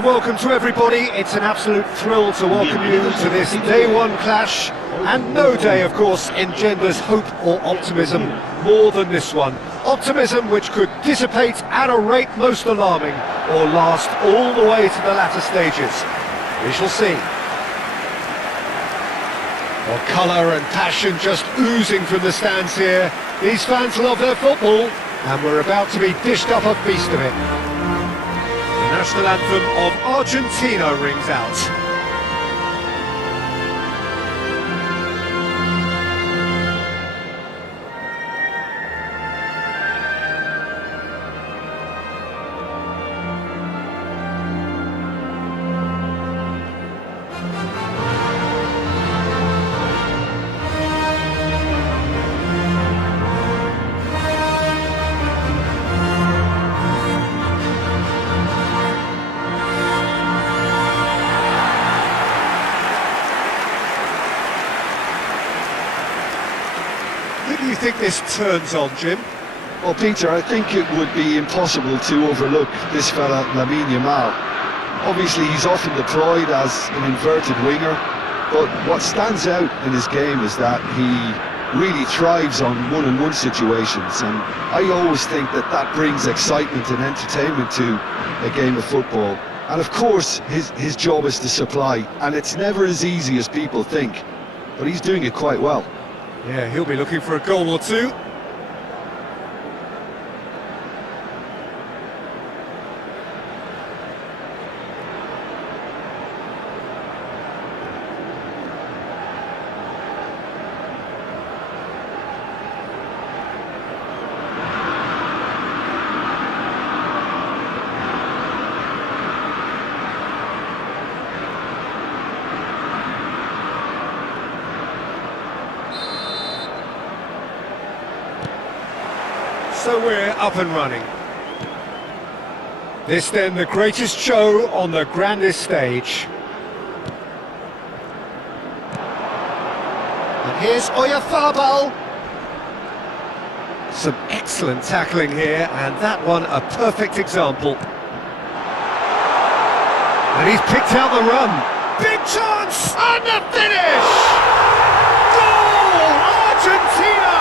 So welcome to everybody. It's an absolute thrill to welcome you to this day one clash, and no day of course engenders hope or optimism more than this one. Optimism which could dissipate at a rate most alarming or last all the way to the latter stages. We shall see. Well, colour and passion just oozing from the stands here. These fans love their football, and we're about to be dished up a feast of it. The national anthem of Argentina rings out. Who do you think this turns on, Jim? Well, Peter, I think it would be impossible to overlook this fella, Lamine Yamal. Obviously, he's often deployed as an inverted winger, but what stands out in his game is that he really thrives on one-on-one situations, and I always think that that brings excitement and entertainment to a game of football. And of course, his job is to supply, and it's never as easy as people think, but he's doing it quite well. Yeah, he'll be looking for a goal or two. So we're up and running. This then the greatest show on the grandest stage. And here's Oyarzabal. Some excellent tackling here, and that one a perfect example. And he's picked out the run. Big chance! And the finish! Goal! Argentina!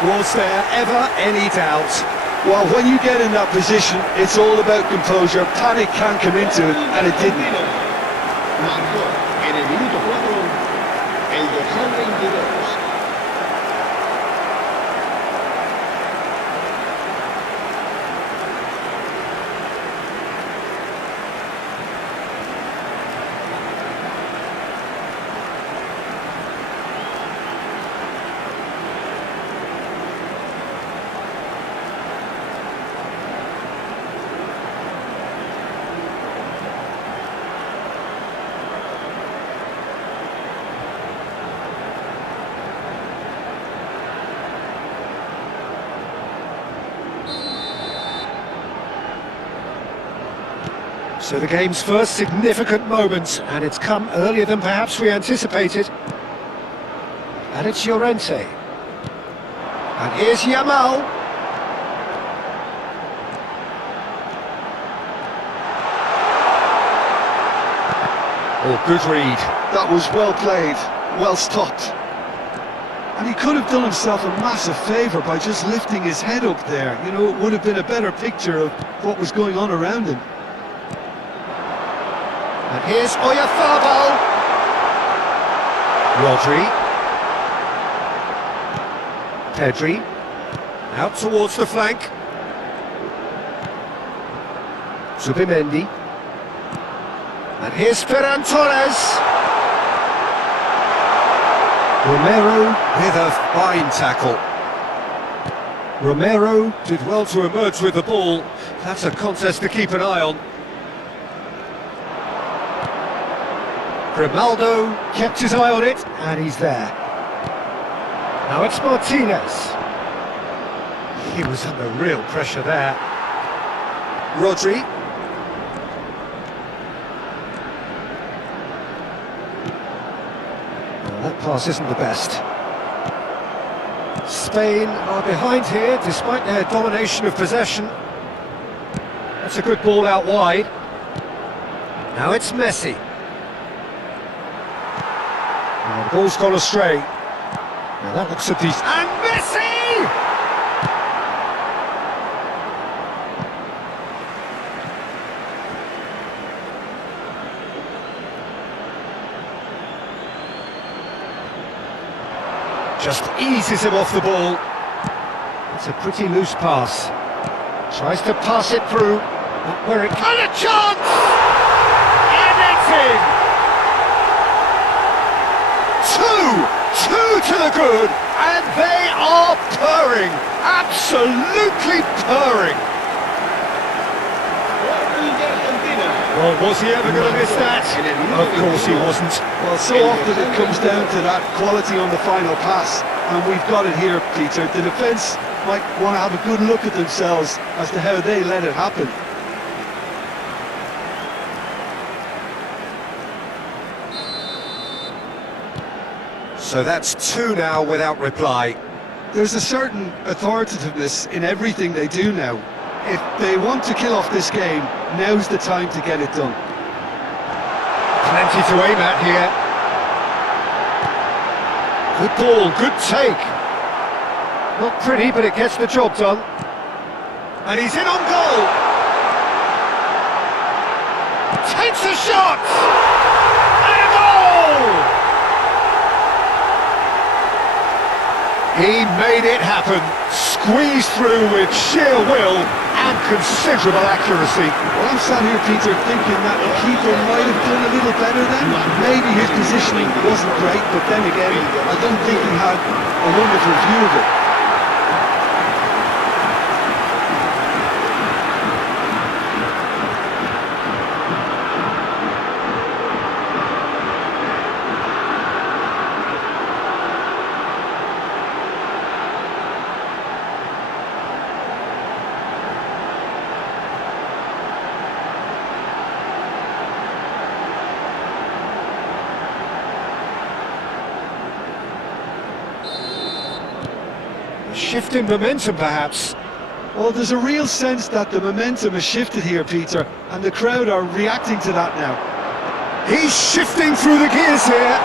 Was there ever any doubt? Well, when you get in that position, it's all about composure. Panic can't come into it, and it didn't. Marcó en el minuto 4 el dorsal 22. So the game's first significant moment, and it's come earlier than perhaps we anticipated. And it's Llorente. And here's Yamal. Oh, good read. That was well played, well stopped. And he could have done himself a massive favour by just lifting his head up there. You know, it would have been a better picture of what was going on around him. And here's Oyarzabal. Rodri. Pedri. Out towards the flank. Zubimendi. And here's Ferran Torres. Romero with a fine tackle. Romero did well to emerge with the ball. That's a contest to keep an eye on. Grimaldo kept his eye on it, and he's there. Now it's Martinez. He was under real pressure there. Rodri. Well, that pass isn't the best. Spain are behind here, despite their domination of possession. That's a good ball out wide. Now it's Messi. And the ball's gone astray. Now that looks a decent... And Messi! Just eases him off the ball. It's a pretty loose pass. Tries to pass it through. Where it... And a chance! And it's in! Two to the good, and they are purring. Absolutely purring. Well, was he ever going to miss that? Of course he wasn't. Well, so often it comes down to that quality on the final pass, and we've got it here, Peter. The defence might want to have a good look at themselves as to how they let it happen. So that's two now without reply. There's a certain authoritativeness in everything they do now. If they want to kill off this game, now's the time to get it done. Plenty to aim at here. Good ball, good take. Not pretty, but it gets the job done. And he's in on goal. Takes a shot! And a goal! He made it happen. Squeezed through with sheer will and considerable accuracy. Well, I'm sat here, Peter, thinking that the keeper might have done a little better then. Maybe his positioning wasn't great, but then again, I don't think he had a wonderful view of it. Shift in momentum, perhaps. Well, there's a real sense that the momentum has shifted here, Peter, and the crowd are reacting to that now. He's shifting through the gears here.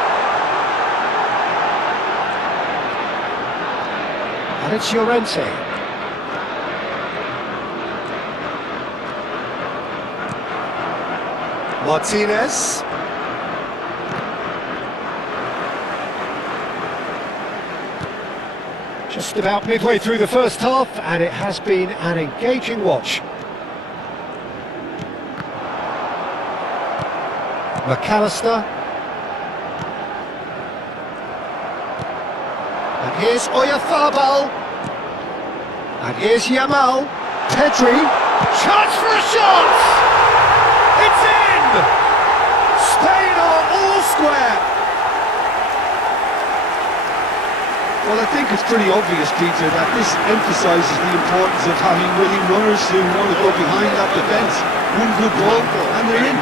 And it's Llorente. Martinez. Just about midway through the first half, and it has been an engaging watch. McAllister. And here's Oyarzabal. And here's Yamal. Pedri. Chance for a shot! It's in! Spain are all square. Well, I think it's pretty obvious, Peter, that this emphasises the importance of having willing runners who want to go behind that defence. One good ball, and they're in.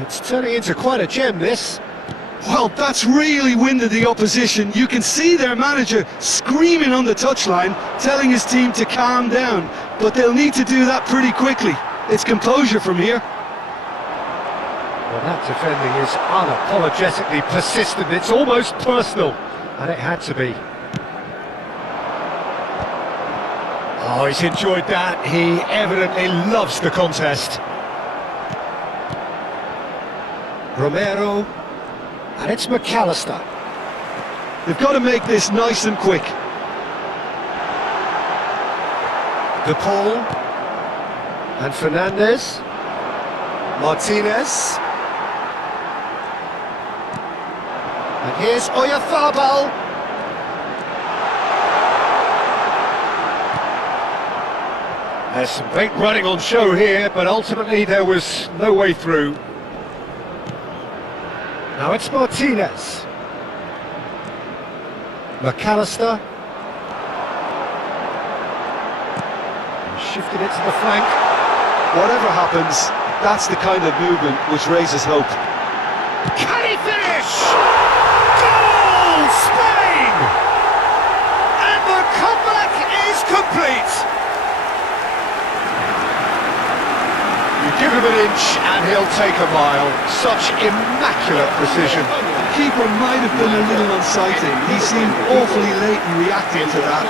It's turning into quite a gem, this. Well, that's really winded the opposition. You can see their manager screaming on the touchline, telling his team to calm down. But they'll need to do that pretty quickly. It's composure from here. Well, that defending is unapologetically persistent. It's almost personal. And it had to be. Oh, he's enjoyed that. He evidently loves the contest. Romero. And it's McAllister. They've got to make this nice and quick. De Paul. And Fernandez. Martinez. And here's Oyarzabal. There's some great running on show here, but ultimately there was no way through. Now it's Martinez. McAllister. shifted it to the flank. Whatever happens, that's the kind of movement which raises hope. Can he finish? Goal! Spain! And the comeback is complete. You give him an inch and he'll take a mile. Such immaculate precision. The keeper might have been a little unsighted. He seemed awfully late in reacting to that.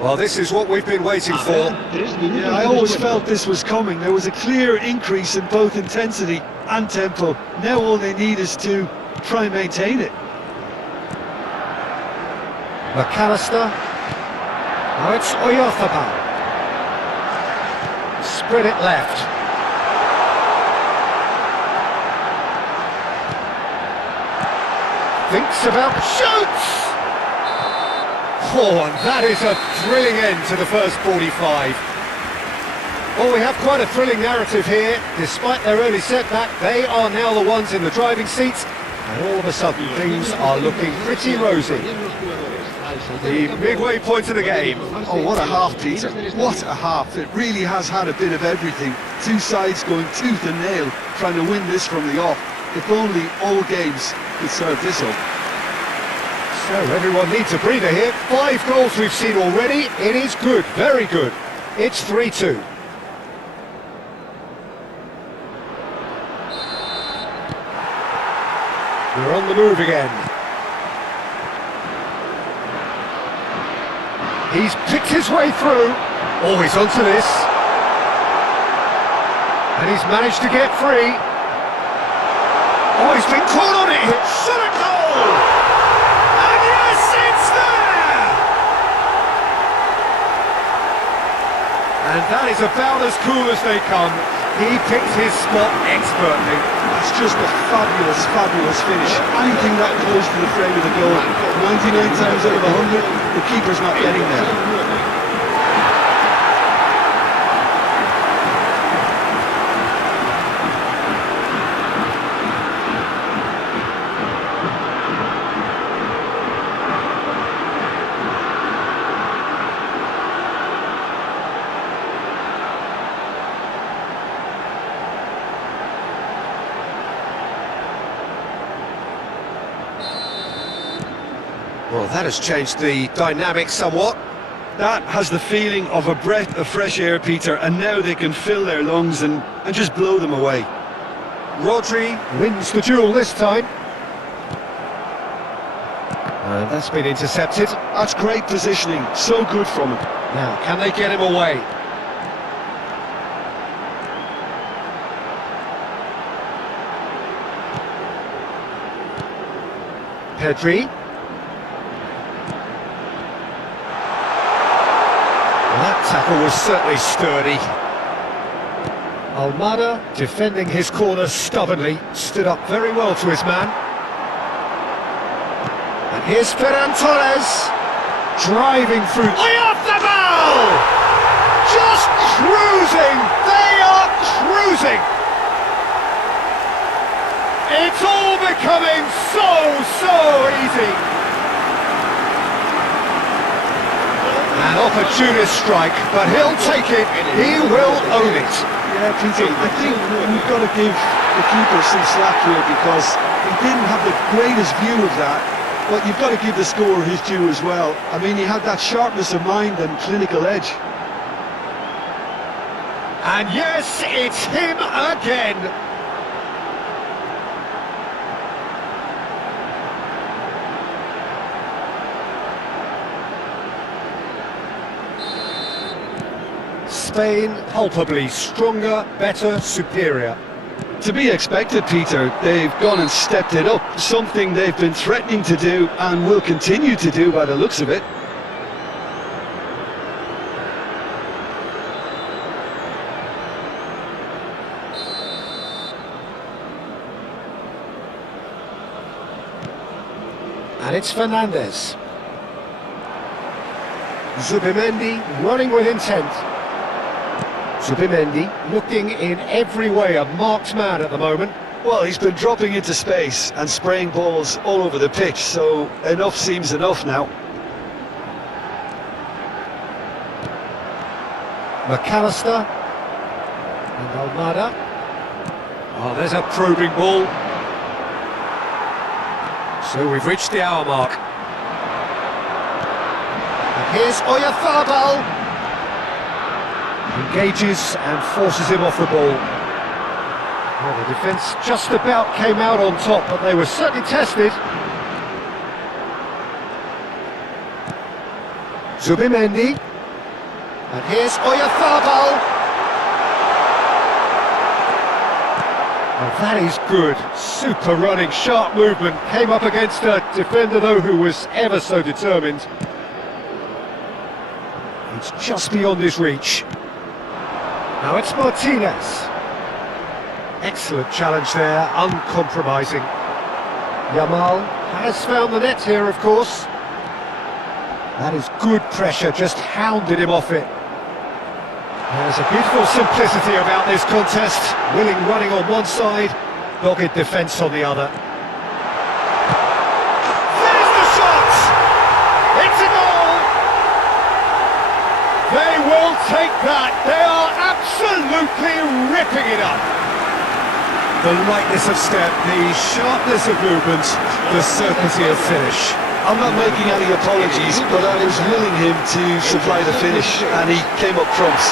Well, this is what we've been waiting for. Yeah, I always felt this was coming. There was a clear increase in both intensity and tempo. Now all they need is to try and maintain it. McAllister. Now it's Oyarzabal. Spread it left. Thinks about shoots! Oh, and that is a thrilling end to the first 45. Well, we have quite a thrilling narrative here. Despite their early setback, they are now the ones in the driving seats, and all of a sudden things are looking pretty rosy. The midway point of the game. Oh, what a half, Peter. What a half. It really has had a bit of everything. Two sides going tooth and nail, trying to win this from the off. If only all games could serve this up. So everyone needs a breather here. 5 goals we've seen already. It is good, very good. It's 3-2. We're on the move again. He's picked his way through. Oh, he's onto this. And he's managed to get free. Oh, he's been caught on it. Shot a goal! And that is about as cool as they come. He picked his spot expertly. That's just a fabulous, fabulous finish. Anything that close to the frame of the goal, 99 times out of 100, the keeper's not getting there. Well, that has changed the dynamic somewhat. That has the feeling of a breath of fresh air, Peter, and now they can fill their lungs and just blow them away. Rodri wins the duel this time. And that's been intercepted. That's great positioning, so good from him. Now, can they get him away? Pedri. That tackle was certainly sturdy. Almada, defending his corner stubbornly, stood up very well to his man. And here's Ferran Torres, driving through. Oyarzabal! Just cruising! They are cruising! It's all becoming so easy! An opportunist strike, but he'll take it, he will own it. Yeah, Peter, I think we've got to give the keeper some slack here because he didn't have the greatest view of that, but you've got to give the scorer his due as well. I mean, he had that sharpness of mind and clinical edge. And yes, it's him again. Spain palpably stronger, better, superior. To be expected, Peter. They've gone and stepped it up, something they've been threatening to do and will continue to do by the looks of it. And it's Fernandez. Zubimendi running with intent. Zubimendi looking in every way a marked man at the moment. Well, he's been dropping into space and spraying balls all over the pitch, so enough seems enough now. McAllister and Almada. Oh, there's a probing ball. So we've reached the hour mark. And here's Oyarzabal. Engages and forces him off the ball. Well, the defence just about came out on top, but they were certainly tested. Zubimendi. And here's Oyarzabal. Oh, that is good. Super running, sharp movement. Came up against a defender, though, who was ever so determined. It's just beyond his reach. Now it's Martinez. Excellent challenge there, uncompromising. Yamal has found the net here, of course. That is good pressure, just hounded him off it. There's a beautiful simplicity about this contest. Willing running on one side, dogged defence on the other. There's the shot! It's a goal! They will take that. They are absolutely ripping it up. The lightness of step, the sharpness of movement, the certainty of finish. I'm not making any apologies, but I was willing him to supply the finish, and he came up trumps.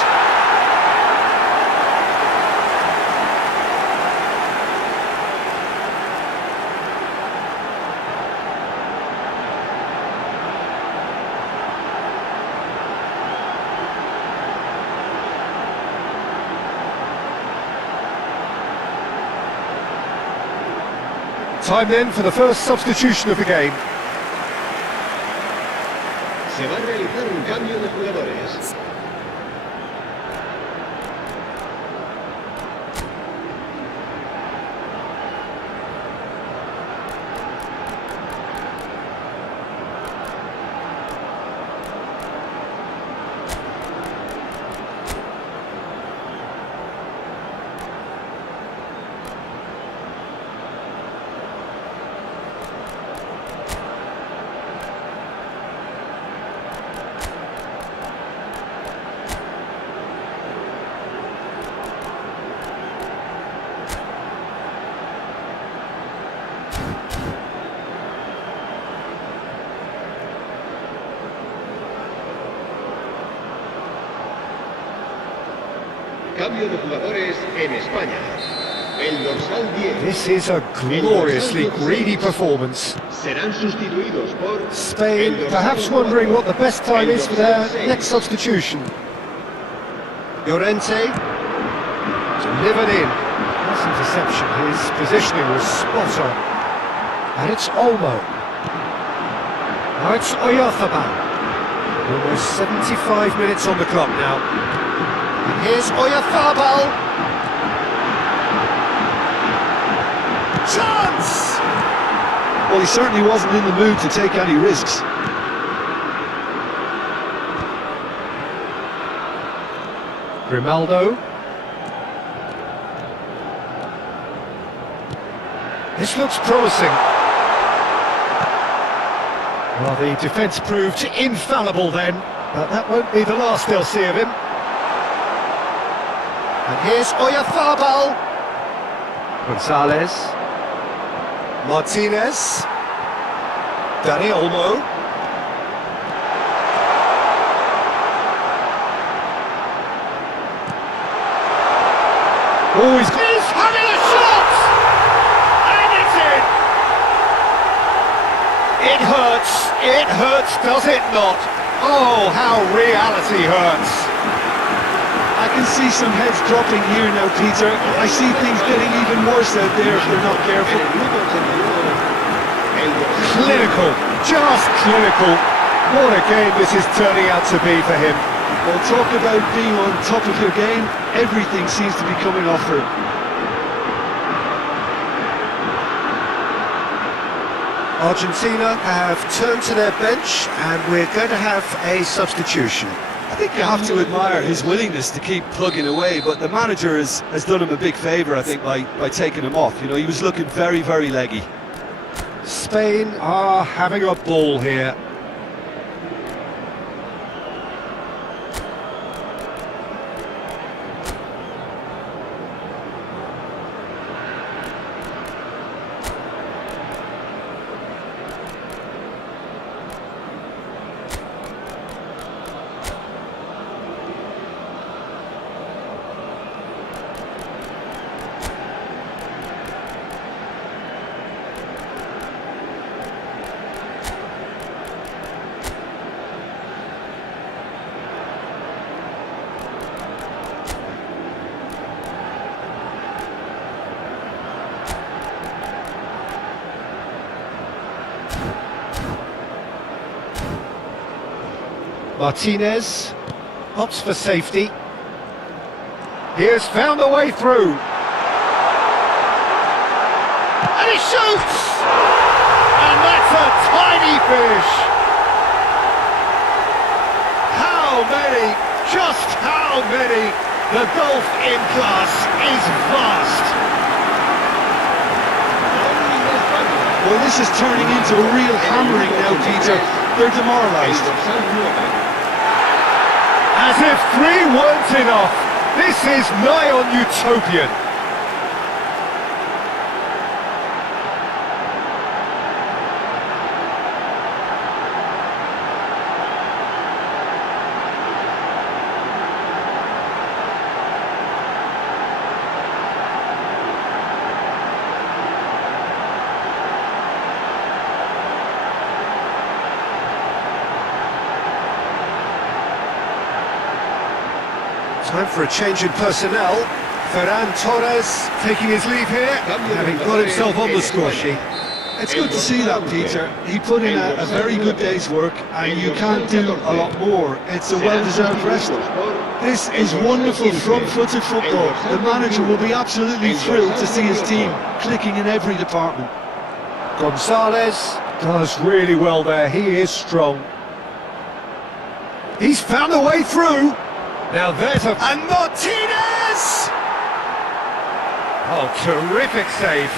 Time then for the first substitution of the game. Se va a realizar un cambio de jugadores. Cambio de jugadores en España. El dorsal 10. This is a gloriously greedy performance. Serán sustituidos por Spain perhaps wondering what the best time is for their next substitution. Llorente delivered in. That's interception. His positioning was spot on. And it's Olmo. Now it's Oyarzabal. Almost 75 minutes on the clock now. And here's Oyarzabal. Chance! Well, he certainly wasn't in the mood to take any risks. Grimaldo. This looks promising. Well, the defence proved infallible then, but that won't be the last they'll see of him. And here's Oyarzabal. Gonzalez. Martinez. Dani Olmo. Oh, he's having a shot! And it's in! It hurts, does it not? Oh, how reality hurts. I can see some heads dropping here now, Peter. I see things getting even worse out there if they're not careful. Clinical, just clinical. What a game this is turning out to be for him. Well, talk about being on top of your game. Everything seems to be coming off for him. Argentina have turned to their bench and we're going to have a substitution. I think you have to admire his willingness to keep plugging away, but the manager has done him a big favour, I think, by taking him off. You know, he was looking very, very leggy. Spain are having a ball here. Martinez opts for safety. He has found a way through. And he shoots! And that's a tiny finish. How many? Just how many? The gulf in class is vast. Well, this is turning into a real hammering now, Peter. They're demoralised. As if 3 weren't enough, this is nigh on utopian. Time for a change in personnel. Ferran Torres taking his leave here, having got himself on the score sheet. It's good to see that, Peter. He put in a very good day's work, and you can't do a lot more. It's a well-deserved rest. This is wonderful front-footed football. The manager will be absolutely thrilled to see his team clicking in every department. Gonzalez does really well there. He is strong. He's found a way through. Now there's a... And Martinez! Oh, terrific save.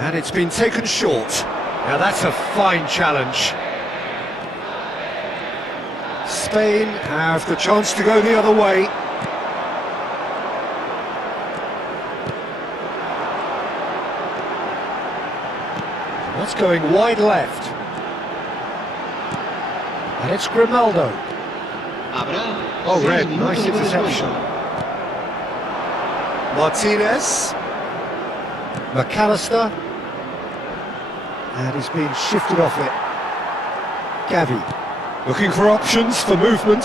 And it's been taken short. Now that's a fine challenge. Spain have the chance to go the other way. That's going wide left. And it's Grimaldo. Oh, red, nice interception. Martinez. McAllister. And he's being shifted off it. Gavi, looking for options for movement.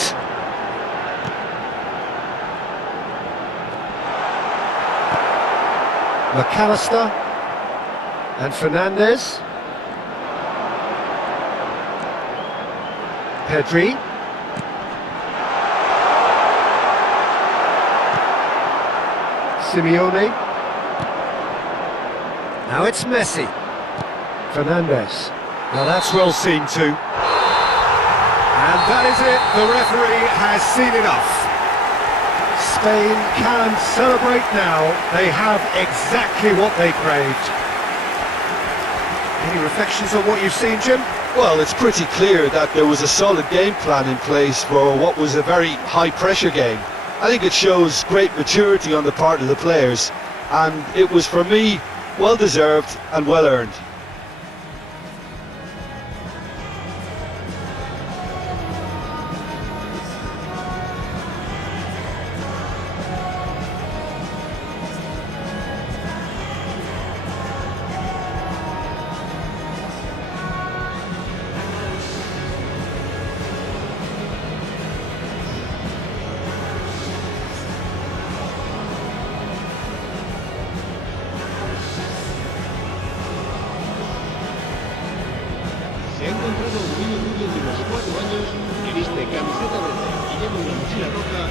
McAllister and Fernandez. Pedri. Simeone. Now it's Messi. Fernandez. Now that's well seen too. And that is it. The referee has seen enough. Spain can celebrate now. They have exactly what they craved. Any reflections on what you've seen, Jim? Well, it's pretty clear that there was a solid game plan in place for what was a very high-pressure game. I think it shows great maturity on the part of the players, and it was, for me, well-deserved and well-earned. Se ha encontrado un niño rubio de unos 4 años que viste camiseta verde y lleva una mochila roja